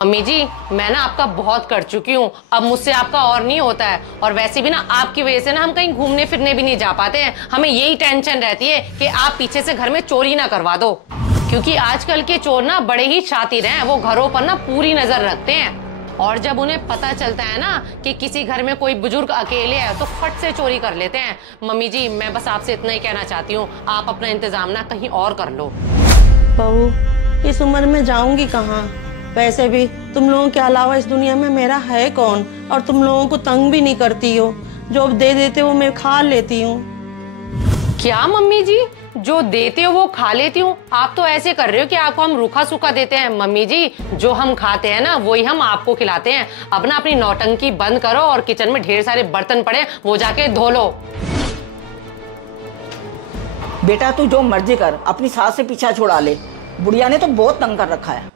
Mummy जी, मैं ना आपका बहुत कर चुकी हूँ। अब मुझसे आपका और नहीं होता है। और वैसे भी ना आपकी वजह से ना हम कहीं घूमने फिरने भी नहीं जा पाते हैं। हमें यही टेंशन रहती है कि आप पीछे से घर में चोरी ना करवा दो, क्योंकि आजकल के चोर ना बड़े ही शातिर हैं। वो घरों पर ना पूरी नजर रखते हैं और जब उन्हें पता चलता है ना कि किसी घर में कोई बुजुर्ग अकेले है तो फट से चोरी कर लेते हैं। मम्मी जी, मैं बस आपसे इतना ही कहना चाहती हूँ, आप अपना इंतजाम ना कहीं और कर लो। बहू, इस उम्र में जाऊंगी कहाँ? वैसे भी तुम लोगों के अलावा इस दुनिया में मेरा है कौन? और तुम लोगों को तंग भी नहीं करती हो। जो दे देते हो मैं खा लेती हूँ। क्या मम्मी जी, जो देते हो वो खा लेती हूँ? आप तो ऐसे कर रहे हो कि आपको हम रूखा सूखा देते हैं। मम्मी जी, जो हम खाते हैं ना वही हम आपको खिलाते हैं। अब ना अपनी नौटंकी बंद करो और किचन में ढेर सारे बर्तन पड़े, वो जाके धो लो। बेटा तू जो मर्जी कर, अपनी सास से पीछा छुड़ा ले। बुढ़िया ने तो बहुत तंग कर रखा है।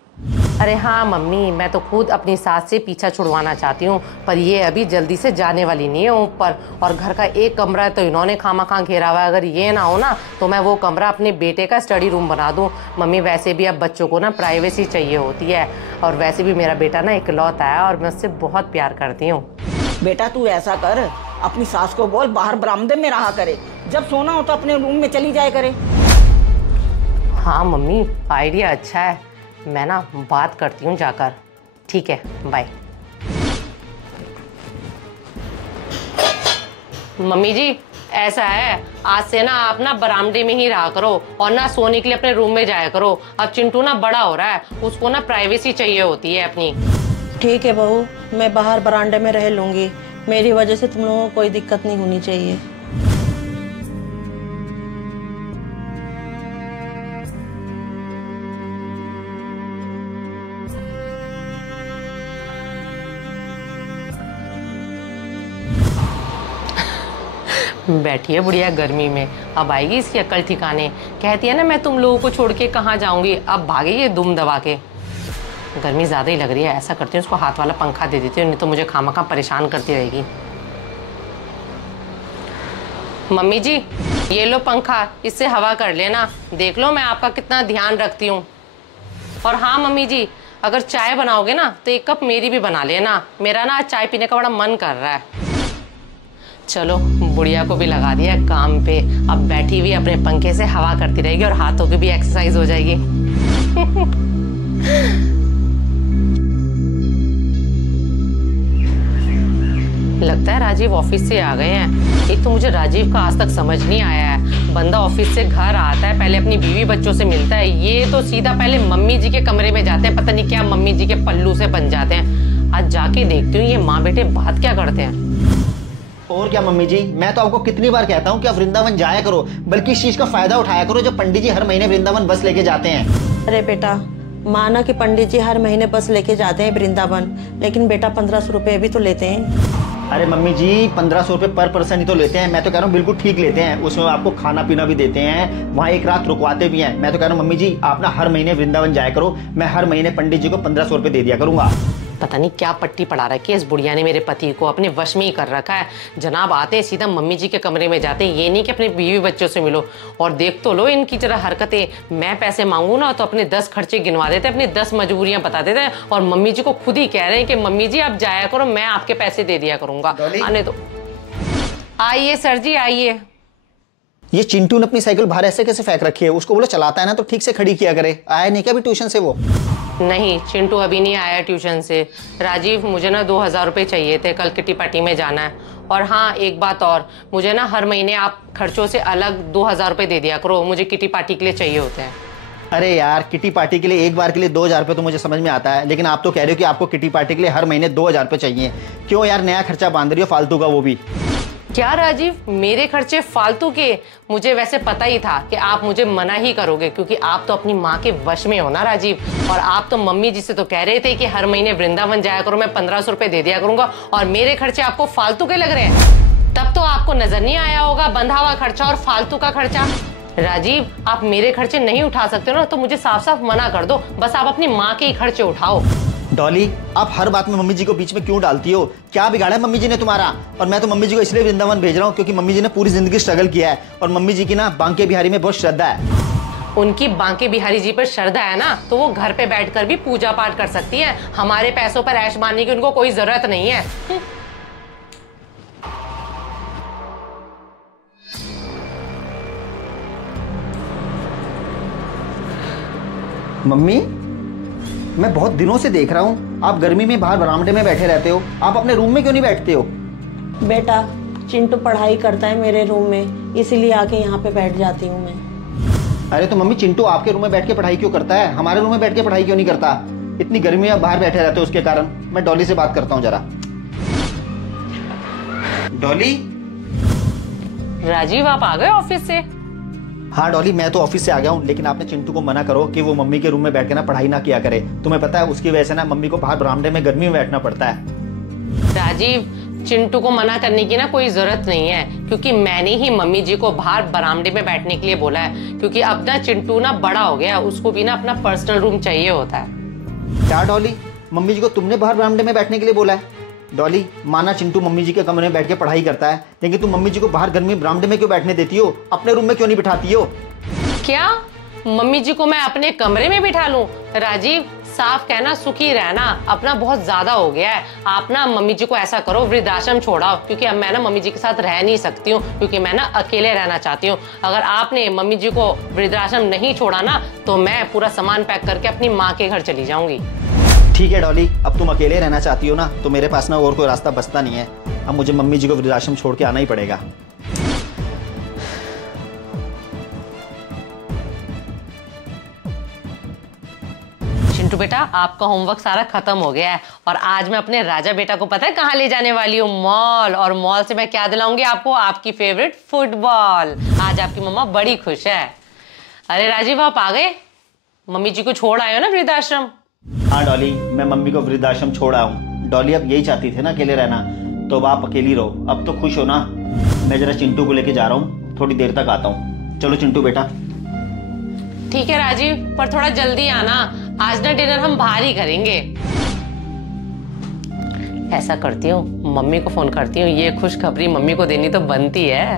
अरे हाँ मम्मी, मैं तो खुद अपनी सास से पीछा छुड़वाना चाहती हूँ, पर ये अभी जल्दी से जाने वाली नहीं है ऊपर। और घर का एक कमरा है तो इन्होंने खामा घेरा हुआ है। अगर ये ना हो ना तो मैं वो कमरा अपने बेटे का स्टडी रूम बना दूँ। मम्मी, वैसे भी अब बच्चों को ना प्राइवेसी चाहिए होती है, और वैसे भी मेरा बेटा ना इकलौता है और मैं उससे बहुत प्यार करती हूँ। बेटा तू ऐसा कर, अपनी सास को बोल बाहर बरामदे में रहा करे, जब सोना हो तो अपने रूम में चली जाए करे। हाँ मम्मी, आइडिया अच्छा है। मैं ना बात करती हूँ जाकर। ठीक है, बाय। मम्मी जी, ऐसा है, आज से ना आप ना बरामदे में ही रहा करो और ना सोने के लिए अपने रूम में जाया करो। अब चिंटू ना बड़ा हो रहा है, उसको ना प्राइवेसी चाहिए होती है अपनी। ठीक है बहू, मैं बाहर बरामदे में रह लूंगी। मेरी वजह से तुम लोगों को कोई दिक्कत नहीं होनी चाहिए। बैठी है बुढ़िया गर्मी में, अब आएगी इसकी अक्ल ठिकाने। कहती है ना मैं तुम लोगों को छोड़ के कहाँ जाऊंगी, अब भागेगी ये दुम दबा के। गर्मी ज्यादा ही लग रही है, ऐसा करती हूँ उसको हाथ वाला पंखा दे देती हूँ, नहीं तो मुझे खामखा परेशान करती रहेगी। मम्मी जी, ये लो पंखा, इससे हवा कर लेना। देख लो मैं आपका कितना ध्यान रखती हूँ। और हाँ मम्मी जी, अगर चाय बनाओगे ना तो एक कप मेरी भी बना लेना। मेरा ना चाय पीने का बड़ा मन कर रहा है। चलो, बुढ़िया को भी लगा दिया काम पे, अब बैठी हुई अपने पंखे से हवा करती रहेगी और हाथों की भी एक्सरसाइज हो जाएगी। लगता है राजीव ऑफिस से आ गए हैं। एक तो मुझे राजीव का आज तक समझ नहीं आया है, बंदा ऑफिस से घर आता है, पहले अपनी बीवी बच्चों से मिलता है, ये तो सीधा पहले मम्मी जी के कमरे में जाते हैं, पता नहीं क्या मम्मी जी के पल्लू से बन जाते हैं। आज जाके देखती हूँ ये माँ बेटे बात क्या करते हैं। और क्या मम्मी जी, मैं तो आपको कितनी बार कहता हूँ कि आप वृंदावन जाया करो, बल्कि इस चीज का फायदा उठाया करो जो पंडित जी हर महीने वृंदावन बस लेके जाते हैं। अरे बेटा, माना कि पंडित जी हर महीने बस लेके जाते हैं वृंदावन, लेकिन बेटा 1500 रुपये भी तो लेते हैं। अरे मम्मी जी, 1500 रुपये पर पर्सन ही तो लेते हैं। मैं तो कह रहा हूँ बिल्कुल ठीक लेते हैं, उसमें आपको खाना पीना भी देते हैं, वहाँ एक रात रुकवाते भी हैं। मैं तो कह रहा हूँ मम्मी जी, आप ना हर महीने वृंदावन जाया करो, मैं हर महीने पंडित जी को 1500 रुपये दे दिया करूंगा। पता नहीं क्या पट्टी पड़ा रखी है इस बुढ़िया ने, मेरे पति को अपने वश में ही कर रखा है। जनाब आते हैं सीधा मम्मी जी के कमरे में जाते हैं, ये नहीं कि अपने बीवी बच्चों से मिलो। और देख तो लो इनकी जरा हरकतें, मैं पैसे मांगू ना तो अपने 10 खर्चे गिनवा देते, अपनी 10 मजबूरियां बता देते हैं, और मम्मी जी को खुद ही कह रहे हैं कि मम्मी जी आप जाया करो, मैं आपके पैसे दे दिया करूंगा। आने दो। आइए सर जी, आइए। ये चिंटू ने अपनी साइकिल बाहर ऐसे कैसे फेंक रखी है? उसको बोलो चलाता है ना तो ठीक से खड़ी किया करे। आया नहीं क्या अभी ट्यूशन से वो? नहीं, चिंटू अभी नहीं आया ट्यूशन से। राजीव, मुझे ना 2000 रुपये चाहिए थे, कल किटी पार्टी में जाना है। और हाँ, एक बात और, मुझे ना हर महीने आप खर्चों से अलग 2000 रुपये दे दिया करो, मुझे किटी पार्टी के लिए चाहिए होते हैं। अरे यार, किटी पार्टी के लिए एक बार के लिए 2000 रुपये तो मुझे समझ में आता है, लेकिन आप तो कह रहे हो कि आपको किटी पार्टी के लिए हर महीने 2000 रुपये चाहिए। क्यों यार, नया खर्चा बांध रही हो फालतू का, वो भी? क्या राजीव, मेरे खर्चे फालतू के? मुझे वैसे पता ही था कि आप मुझे मना ही करोगे, क्योंकि आप तो अपनी माँ के वश में हो ना राजीव। और आप तो मम्मी जी से तो कह रहे थे कि हर महीने वृंदावन जाया करो, मैं 1500 रुपये दे दिया करूंगा, और मेरे खर्चे आपको फालतू के लग रहे हैं। तब तो आपको नजर नहीं आया होगा बंधा हुआ खर्चा और फालतू का खर्चा। राजीव, आप मेरे खर्चे नहीं उठा सकते हो ना तो मुझे साफ साफ मना कर दो, बस आप अपनी माँ के ही खर्चे उठाओ। डॉली, आप हर बात में मम्मी जी को बीच में क्यों डालती हो? क्या बिगाड़ा है मम्मी जी ने तुम्हारा? और मैं तो मम्मी जी को इसलिए वृंदावन भेज रहा हूँ क्योंकि मम्मी जी ने पूरी जिंदगी स्ट्रगल किया है, और मम्मी जी की ना बांके बिहारी में बहुत श्रद्धा है। उनकी बांके बिहारी जी पर श्रद्धा है ना, तो वो घर पे बैठकर भी पूजा पाठ कर सकती है। हमारे पैसों पर ऐश मारने की उनको कोई जरूरत नहीं है। मम्मी, मैं बहुत दिनों से देख रहा हूँ आप गर्मी में बाहर बरामदे में बैठे रहते हो, आप अपने रूम में क्यों नहीं बैठते हो? बेटा, चिंटू पढ़ाई करता है मेरे रूम में, इसीलिए आके यहाँ पे बैठ जाती हूँ मैं। अरे तो मम्मी, चिंटू आपके रूम में बैठ के पढ़ाई क्यों करता है, हमारे रूम में बैठ के पढ़ाई क्यों नहीं करता? इतनी गर्मी में आप बाहर बैठे रहते हो उसके कारण। मैं डॉली से बात करता हूँ जरा। डॉली। राजीव, आप आ गए ऑफिस से? हाँ डॉली, मैं तो ऑफिस से आ गया हूँ, लेकिन आपने चिंटू को मना करो कि वो मम्मी के रूम में बैठ के ना पढ़ाई ना किया करे। तुम्हें पता है उसकी वजह से ना मम्मी को बाहर बरामदे में गर्मी में बैठना पड़ता है। राजीव, चिंटू को मना करने की ना कोई जरूरत नहीं है, क्योंकि मैंने ही मम्मी जी को बाहर बरामदे में बैठने के लिए बोला है। क्योंकि अब ना चिंटू ना बड़ा हो गया, उसको भी ना अपना पर्सनल रूम चाहिए होता है। क्या डॉली, मम्मी जी को तुमने बाहर बरामदे में बैठने के लिए बोला है? डॉली, माना चिंटू मम्मी जी के कमरे में बैठ के पढ़ाई करता है, लेकिन तुम मम्मी जी को बाहर गर्मी में बरामदे में क्यों बैठने देती हो? अपने रूम में क्यों नहीं बिठाती हो? क्या मम्मी जी को मैं अपने कमरे में बिठा लूं? राजीव, साफ कहना सुखी रहना अपना बहुत ज्यादा हो गया है। आप ना मम्मी जी को ऐसा करो, वृद्धाश्रम छोड़ाओ, क्योंकि अब मैं ना मम्मी जी के साथ रह नहीं सकती हूँ, क्योंकि मैं ना अकेले रहना चाहती हूँ। अगर आपने मम्मी जी को वृद्धाश्रम नहीं छोड़ा ना, तो मैं पूरा सामान पैक करके अपनी माँ के घर चली जाऊंगी। ठीक है डॉली, अब तुम अकेले रहना चाहती हो ना, तो मेरे पास ना और कोई रास्ता बचता नहीं है। अब मुझे मम्मी जी को वृद्धाश्रम छोड़ के आना ही पड़ेगा। चिंटू बेटा, आपका होमवर्क सारा खत्म हो गया है, और आज मैं अपने राजा बेटा को पता है कहाँ ले जाने वाली हूँ? मॉल। और मॉल से मैं क्या दिलाऊंगी आपको? आपकी फेवरेट फुटबॉल। आज आपकी मम्मा बड़ी खुश है। अरे राजीव, आप आ गए? मम्मी जी को छोड़ आए हो ना वृद्धाश्रम? हाँ डॉली, मैं मम्मी को वृद्धाश्रम छोड़ आया हूँ। डॉली, अब यही चाहती थी ना अकेले रहना, तो अब आप अकेली रहो। अब तो खुश हो ना? मैं जरा चिंटू को लेके जा रहा हूँ, थोड़ी देर तक आता हूँ। चलो चिंटू बेटा। ठीक है राजीव, पर थोड़ा जल्दी आना। आज ना डिनर हम बाहर ही करेंगे। ऐसा करती हूँ, मम्मी को फोन करती हूँ, ये खुशखबरी मम्मी को देनी तो बनती है।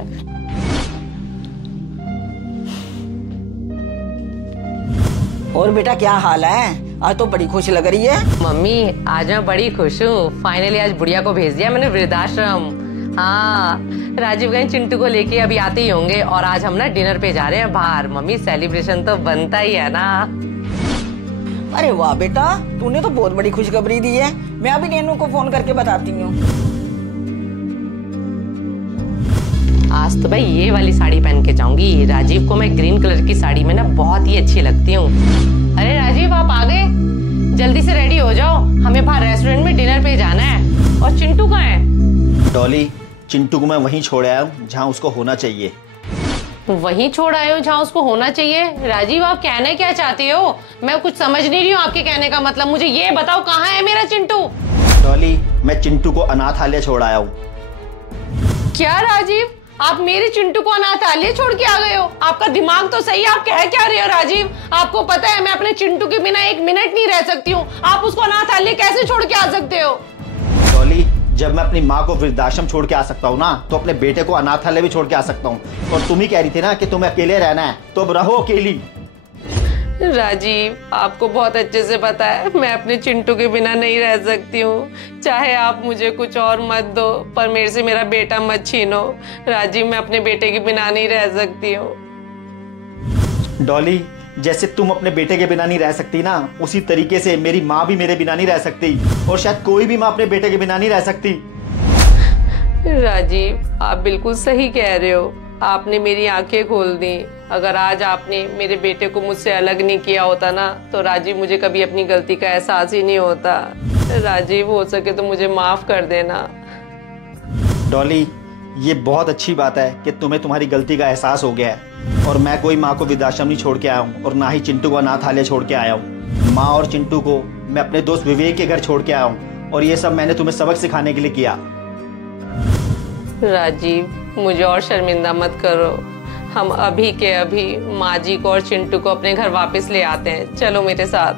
और बेटा, क्या हाल है? आज तो बड़ी खुश लग रही है। मम्मी, आज मैं बड़ी खुश हूँ। फाइनली आज बुढ़िया को भेज दिया मैंने वृद्धाश्रम। हाँ, राजीव गए चिंटू को लेके अभी आते ही होंगे, और आज हम ना डिनर पे जा रहे हैं बाहर। मम्मी, सेलिब्रेशन तो बनता ही है ना। अरे वाह बेटा, तूने तो बहुत बड़ी खुशखबरी दी है। मैं अभी नेनू को फोन करके बताती हूँ। आज तो मैं ये वाली साड़ी पहन के जाऊंगी। राजीव को मैं ग्रीन कलर की साड़ी में ना बहुत ही अच्छी लगती हूँ। अरे राजीव, आप आ गए? जल्दी से रेडी हो जाओ, हमें बाहर रेस्टोरेंट में डिनर पे जाना है। और चिंटू कहाँ है? डॉली, चिंटू को मैं वहीं छोड़ आया हूँ जहाँ उसको होना चाहिए। वहीं छोड़ आए हो जहाँ उसको होना चाहिए? राजीव, आप कहना क्या चाहते हो? मैं कुछ समझ नहीं रही हूँ आपके कहने का मतलब। मुझे ये बताओ, कहाँ है मेरा चिंटू? डॉली, मैं चिंटू को अनाथालय छोड़ आया हूँ। क्या राजीव, आप मेरे चिंटू को अनाथालय छोड़ के आ गए हो? आपका दिमाग तो सही है, आप कह क्या रहे हो राजीव? आपको पता है मैं अपने चिंटू के बिना एक मिनट नहीं रह सकती हूँ। आप उसको अनाथालय कैसे छोड़ के आ सकते हो? डॉली, जब मैं अपनी माँ को वृद्धाश्रम छोड़ के आ सकता हूँ ना, तो अपने बेटे को अनाथालय भी छोड़ के आ सकता हूँ। और तुम ही कह रही थी ना कि तुम्हें अकेले रहना है, तो अब रहो अकेली। राजीव, आपको बहुत अच्छे से पता है मैं अपने चिंटू के बिना नहीं रह सकती हूँ। चाहे आप मुझे कुछ और मत दो, पर मेरे से मेरा बेटा मत छीनो। राजीव, मैं अपने बेटे के बिना नहीं रह सकती हूँ। डॉली, जैसे तुम अपने बेटे के बिना नहीं रह सकती ना, उसी तरीके से मेरी माँ भी मेरे बिना नहीं रह सकती, और शायद कोई भी माँ अपने बेटे के बिना नहीं रह सकती। राजीव, आप बिल्कुल सही कह रहे हो। आपने मेरी आंखें खोल दी। अगर आज आपने मेरे बेटे को मुझसे अलग नहीं किया होता ना, तो राजीव मुझे कभी अपनी गलती का एहसास ही नहीं होता। राजीव, हो सके तो मुझे माफ कर देना। डॉली, ये बहुत अच्छी बात है कि तुम्हें तुम्हारी गलती का एहसास हो गया है, और मैं कोई माँ को वृद्धाश्रम नहीं छोड़ के आया हूँ, और ना ही चिंटू को अनाथालय छोड़ के आया हूँ। माँ और चिंटू को मैं अपने दोस्त विवेक के घर छोड़ के आया हूँ, और ये सब मैंने तुम्हें सबक सिखाने के लिए किया। राजीव, मुझे और शर्मिंदा मत करो। हम अभी के अभी माँ जी को और चिंटू को अपने घर वापस ले आते हैं। चलो मेरे साथ।